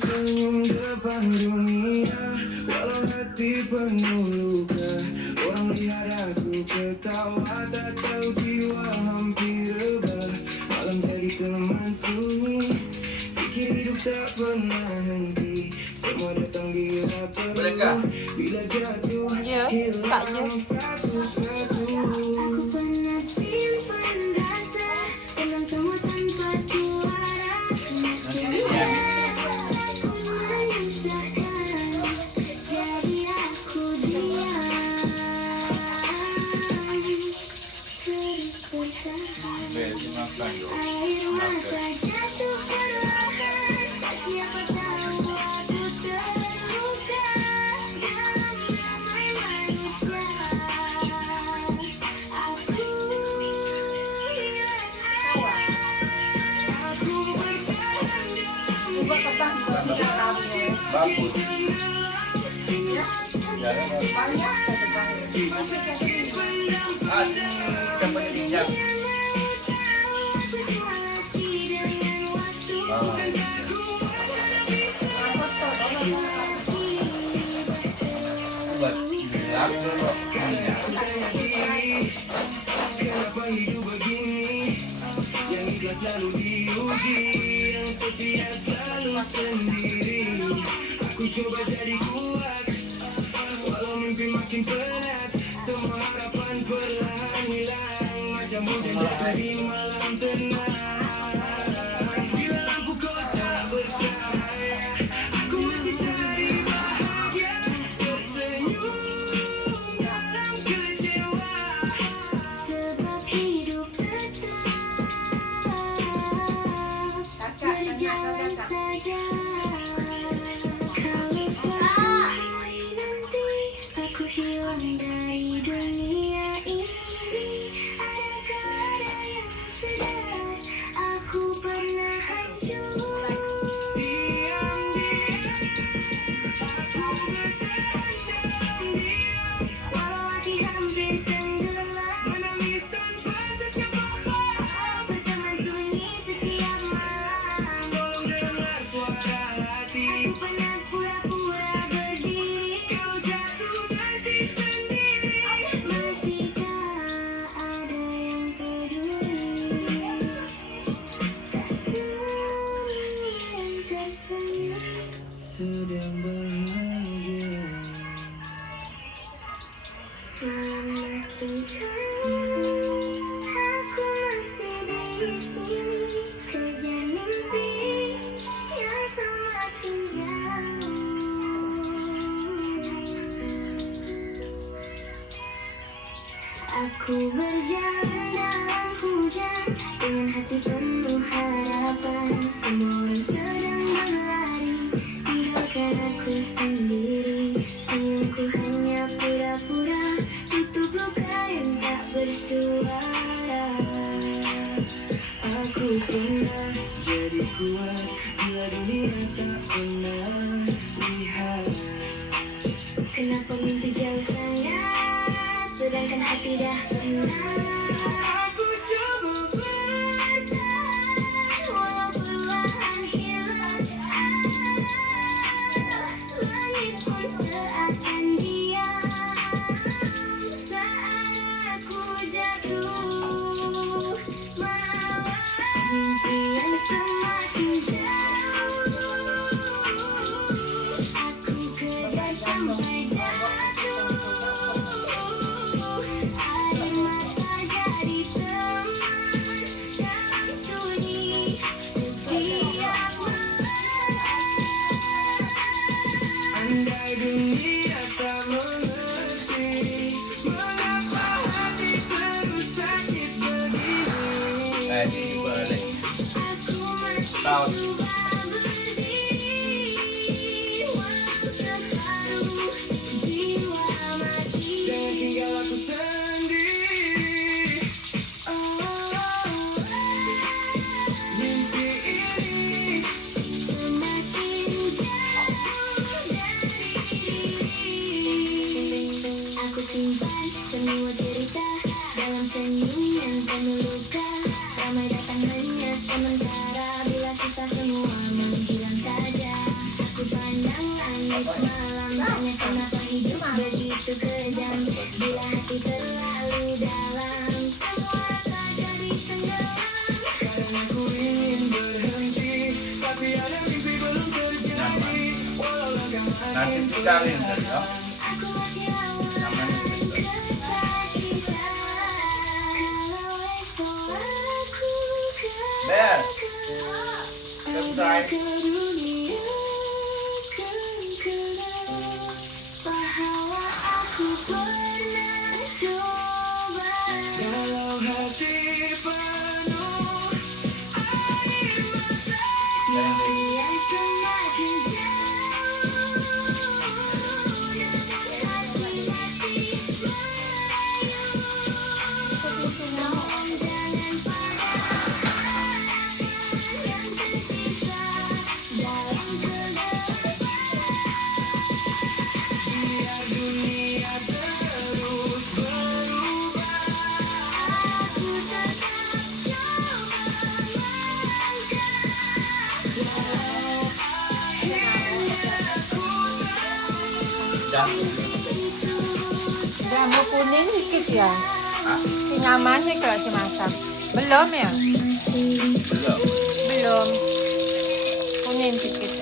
senyum depan dunia, walau hati penuh luka. Orang lihat aku ketawa, tak tahu jiwa hampir rebah. Malam jadi teman sunyi, pikir hidup tak pernah henti. Semua datang bila perlu, bila jatuh hilang satu-satu. Aku pernah simpan rasa, tenang semua tanpa suara. Aku menyusahkan, jadi aku diam. Terus bertahan, air mata jatuh perlahan. Siapa tahu aku terluka dalam ramai manusia. Aku hilang arah. Aku bertahan dalam Bagus. Dapat bijak. Buat bilang dulu. Kenapa hidup begini? Yang ikhlas selalu diuji, yang setia selalu sendiri. Aku coba jadi kuat, walau mimpi makin berat. Semua harapan perlahan hilang, macam hujan jadi malam tenang. Bila lampu kota bercahaya, aku masih cari bahagia, tersenyum dalam kecewa. Sebab hidup tetap berjalan saja. Kalau suatu hari nanti aku hilang dari dunia ini, adakah ada yang sadar aku pernah hancur? Aku bertahan dalam diam, Walau hati hampir tenggelam, menangis tanpa sesiapa paham. berteman sunyi setiap malam. Tolong dengar suara hati, Aku pernah pura-pura berdiri, kau jatuh nanti sendiri. masihkah ada yang peduli? Tak semua yang tersenyum Sedang bahagia. malam makin kelam. Aku masih di sini, kejar mimpi yang semakin jauh. Aku berjalan dalam hujan dengan hati penuh harapan. Semua orang sedang berlari, tinggalkan aku sendiri. Senyumku hanya pura-pura, tutup luka yang tak bersuara. Aku pernah jadi kuat, bila dunia tak pernah lihat. Kenapa mimpi jauh sangat, sedangkan hati dah pernah. Aku coba Bertahan, walau perlahan hilang arah. Langit pun seakan diam saat aku jatuh. Malam mimpi yang semakin jauh, aku kejar sampai jatuh. Air mata jadi teman dalam sunyi setiap malam. andai dunia tak mengerti, mengapa hati terus sakit begini. Ini boleh. Aku masih Tahun. coba berdiri, walau separuh jiwa mati. Jangan tinggal aku sendiri. Mimpi ini Semakin jauh dari diri. Aku simpan semua cerita dalam senyum yang penuh luka. Ramai datang hanya sementara, bila sisa semua menghilang saja. begitu kejam. Bila hati terlalu dalam, semua rasa jadi tenggelam. Kadang aku ingin berhenti, tapi ada mimpi belum terjadi. Walau langkah Nanti makin tinggalin tadi oh. Aku masih lawan Nyaman gitu. kesakitan. Kalau esok aku Ber. ada ke dunia kan kenal bahwa aku pernah coba. Kalau hati penuh air mata, Dia semakin jauh dan hati masih merayu. Tolong jangan padamkan yang tersisa dalam kegelapan. biar dunia terus berubah. Aku tetap coba melangkah. Walau akhirnya ku tahu itu Jambu kuning dikit ya. Ah, Si nyamannya kalau dimasak. Belum ya? belum. Belum. Kuning dikit.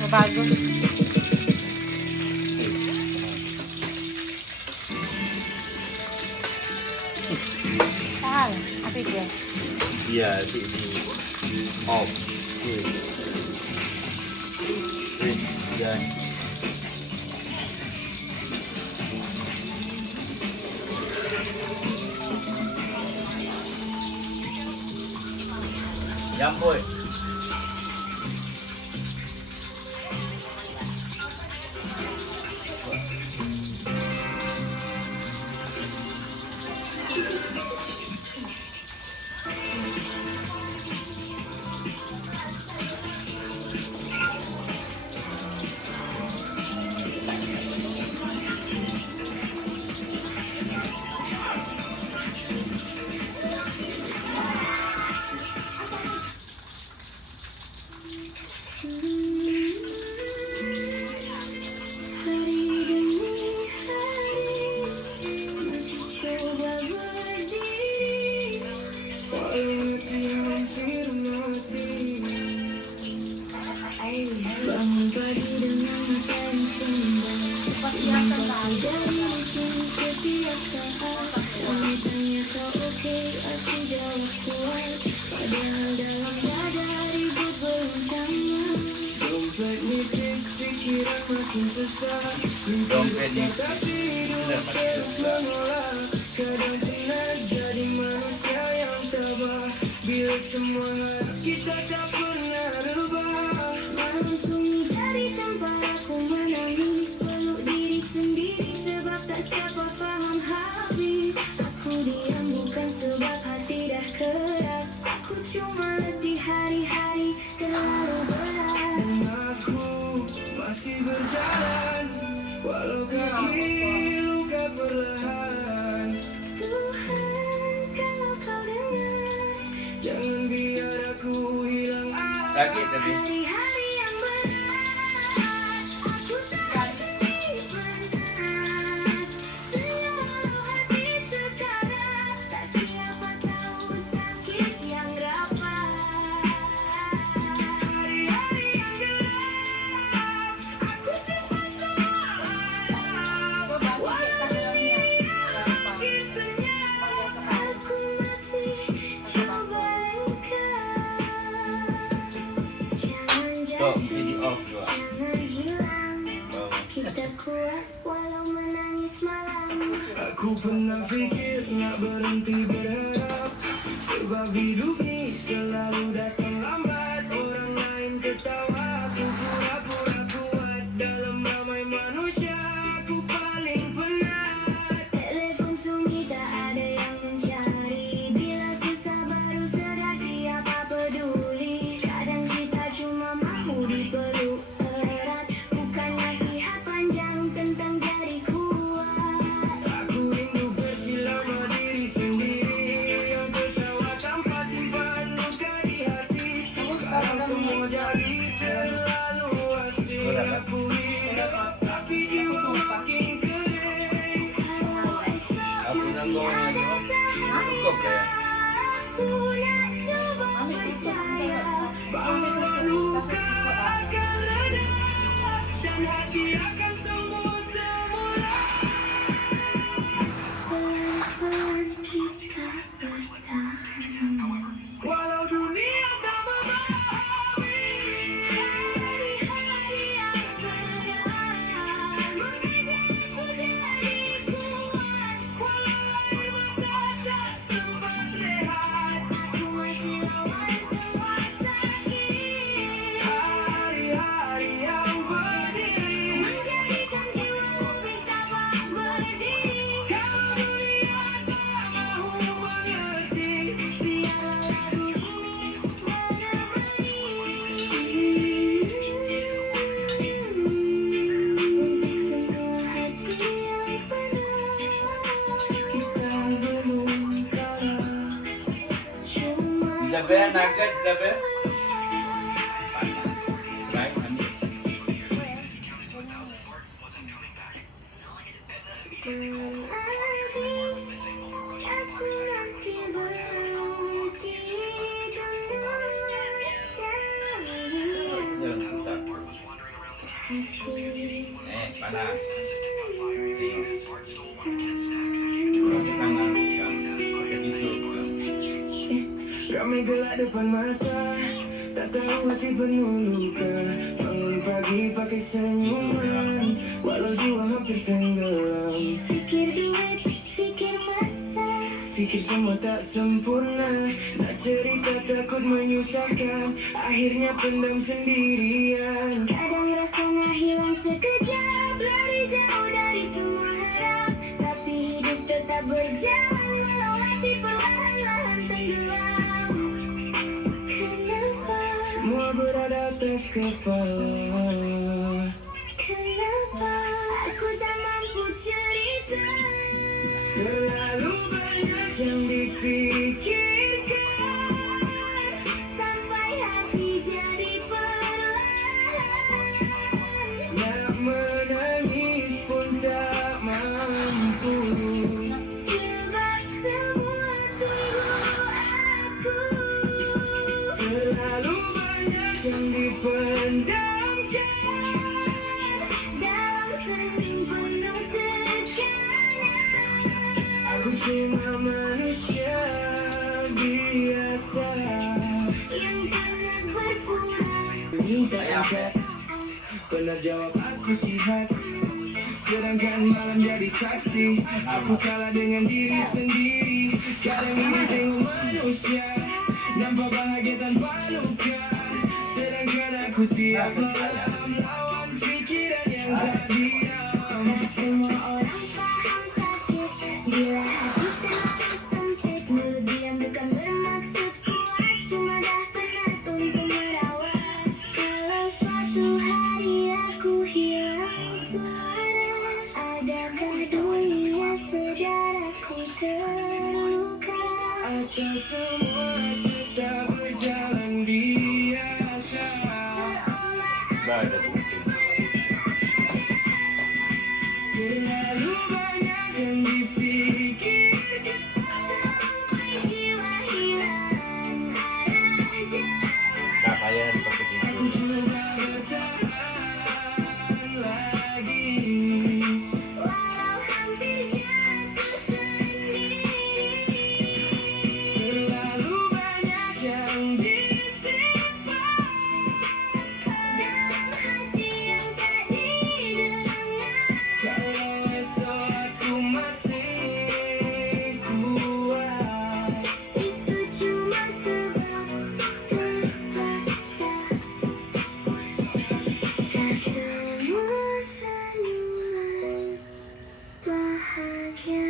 Oh, bagus. Tahan, apa dia? Iya, di off. Dan Jamboy. hari demi hari masih coba berdiri. Walau hati hampir mati, bangun pagi dengan mata yang sembah. Cinta dari rutin setiap saat. Kamu tanya kau oke, aku jawab kuat. Padahal dalam dada ribut beruntangnya. Dompet nipis, pikiran makin sesak. Mimpi Dompet besar nipis, tapi hidup benar, makin terus sesak. menolak. Kadang pernah jadi manusia yang tabah. Bila semua harap kita tak pernah rubah. Malam sunyi jadi tempat aku menangis. Peluk diri sendiri sebab tak siapa faham habis. Aku diam bukan sebab hati dah keras. Aku cuma letih hari-hari terlalu berat. Dan aku masih berjalan, walau kaki luka perlahan. Tuhan, kalau kau dengar Jangan biar aku hilang Sakit tapi. hari-hari yang berat, aku tak sedih pernah. Senyum hati sekarang, tak siapa tahu sakit yang rapat. hari-hari yang gelap. Aku simpan semua harap, walau dunia makin senyap. Aku masih coba lengkap. Jangan Tuh, ini jatuh, off juga. jangan hilang. Oh. Kita kuat walau menangis malam. Aku pernah pikir nak berhenti berharap, sebab hidup ni selalu datang lambat. Orang lain ketawa, aku pura-pura kuat. Dalam ramai manusia, aku paling penat. Telefon sunyi tak ada yang mencari. Bila susah baru sedar siapa peduli. Kadang kita cuma mahu dipeluk erat. Bukan nasihat panjang tentang jadi kuat. Aku rindu versi lama bawahnya doang. Cukup lah ya. Aku nak coba percaya Bahwa luka akan reda dan hati akan sembuh semula. pelan-pelan kita bertahan. Walau dunia tak memahami, Hari-hari yang berat mengajarku jadi kuat. walau air mata tak sempat rehat. Aku masih lawan semua sakit, Hari-hari yang pedih, menjadikan jiwaku bertambah berdiri. kalau dunia tak mahu mengerti. Biarlah lagu ini menemani untuk semua hati yang pernah Kita belum kalah. cuma Berapa ya nugget berapa? Baik, ambil. aku masih berhenti Jangan putar. Panas. Pakai tangan. Pakai tisu. Ramai gelap depan mata, tak tahu hati penuh luka. Bangun pagi pakai senyuman, walau jiwa hampir tenggelam. Fikir duit, fikir masa, Fikir semua tak sempurna, nak cerita takut menyusahkan. Akhirnya pendam sendirian. kadang rasanya hilang sekejap, lari jauh dari semua harap. Tapi hidup tetap berjalan, walau hati perlahan-lahan tenggelam. Kenapa, Semua berada atas kepala. kenapa aku tak mampu cerita? Terlalu banyak yang dipikirkan, Sampai hati jadi perlahan. nak menangis pun tak mampu. Sebab semua tunggu aku. Terlalu banyak yang dipendamkan, Dalam senyum penuh tekanan, aku cuma manusia biasa. yang pernah berkurang. Minta angkat, pernah jawab aku sihat. Sedangkan malam jadi saksi, aku kalah dengan diri sendiri. Kadang ini tengok manusia, nampak bahagia tanpa luka. Sedangkan aku tiap malam lawan pikiran yang tak diam. Semua orang paham sakit bila hati terlalu sempit. Mulut diam bukan bermaksud kuat, cuma dah penat untuk merawat. Kalau suatu hari aku hilang suara, adakah dunia saudaraku terluka? Atau semua tetap berjalan biasa. Baca mungkin. Terlalu banyak yang dipikirkan, Sampai jiwa hilang arah jalan. Tak payah pakai aku tisu. juga bertahan lagi. Walau hampir jatuh sendiri, Terlalu banyak yang disimpan, dalam hati yang tak didengar. kalau esok aku masih kuat. Itu cuma sebab terpaksa. Tak semua senyuman bahagia.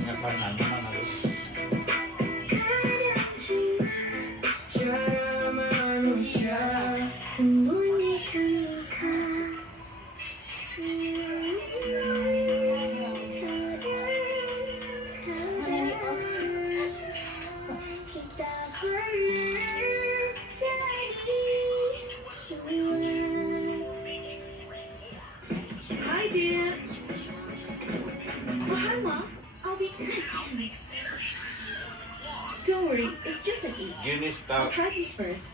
Makanan mana tu? Kadang cuma Cara manusia sembunyikan luka. Kita pernah jadi dua. Hi dear. Mahal ma, be... Don't worry, it's just an itch. Jenis I'll tau. try this first.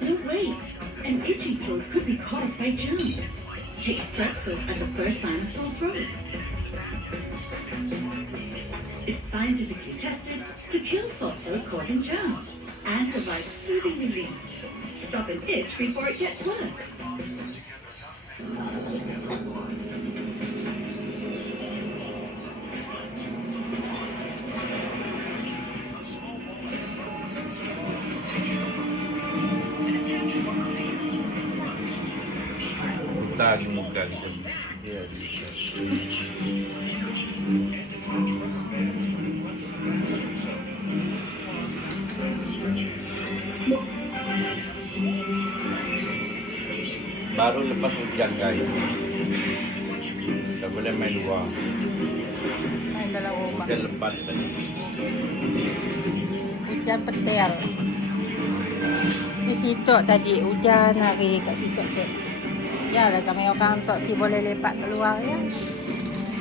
No, wait. An itchy throat could be caused by germs. Take Strepsils at the first sign of sore throat. It's scientifically tested to kill sore throat-causing germs and provide soothing relief. Stop an itch before it gets worse. Tarik muka gitu. Iya, bisa. Baru lepas hujan guys. Tidak boleh main luar. Main dalam rumah. Hujan lebat tadi. Hujan petir. Di situ tadi hujan hari kat situ tu. Ya lah kami orang tak si boleh lepak keluar ya.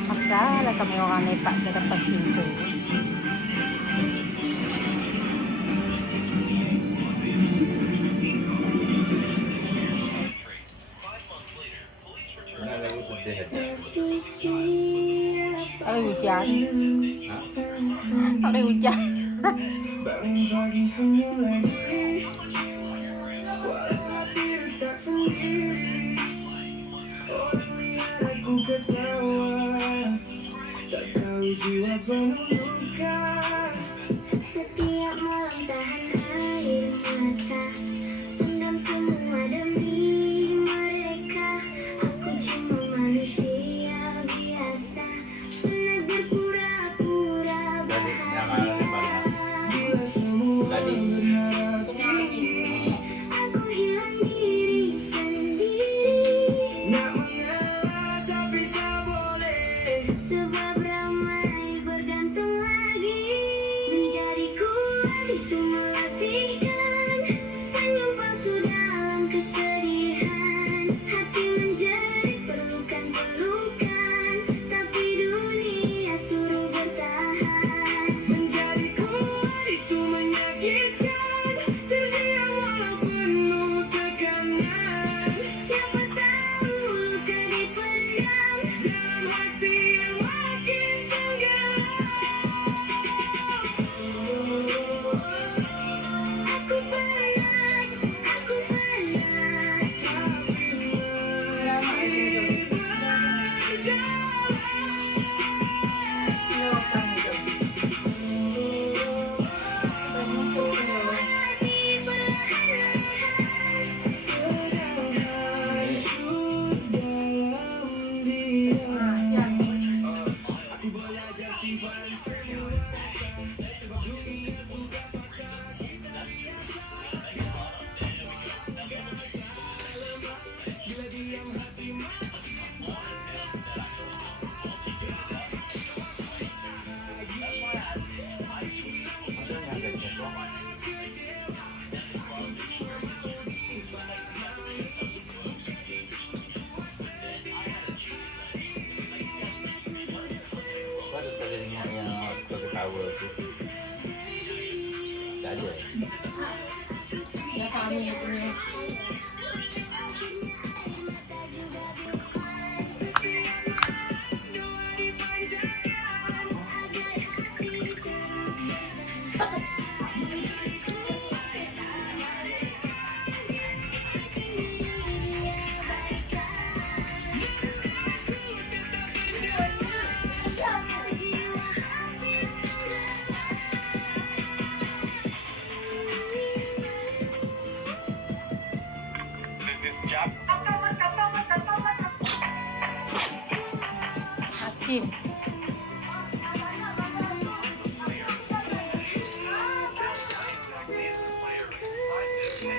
Maksa lah kami orang lepak ke depan pintu. Mana lagu sedih aja. Ada hujan. Hah? Ada hujan. Bangun pagi senyum lagi, walau hati retak sendiri. Orang lihat aku ketawa, tak tahu jiwa penuh luka. Setiap malam tahan air mata, pendam semua demi mereka. Aku cuma manusia biasa, pernah berpura-pura Tadi yang ada di mana? Bila semua Tadi. berharap aku hilang diri sendiri. nak mengalah tapi tak boleh. Sebab ramai bergantung lagi. Menjadi kuat itu melatihkan. Senyum palsu dalam kesedihan. Hati menjadi pelukan-pelukan. Tapi dunia suruh bertahan. Menjadi kuat itu menyakitkan, terdiam walau penuh tekanan. Siapa tahu luka dipendam. Dalam hati yang makin tenggelam. Aku penat, aku penat. Tapi masih Hati perlahan sedang hancur dalam diam. Aku belajar simpan semua rasa, sebab dunia suka paksa kita biasa. Bila diam hati Ada yang ada coklat. Ada tadi yang ketawa tu. Tak ada. Ya kami punya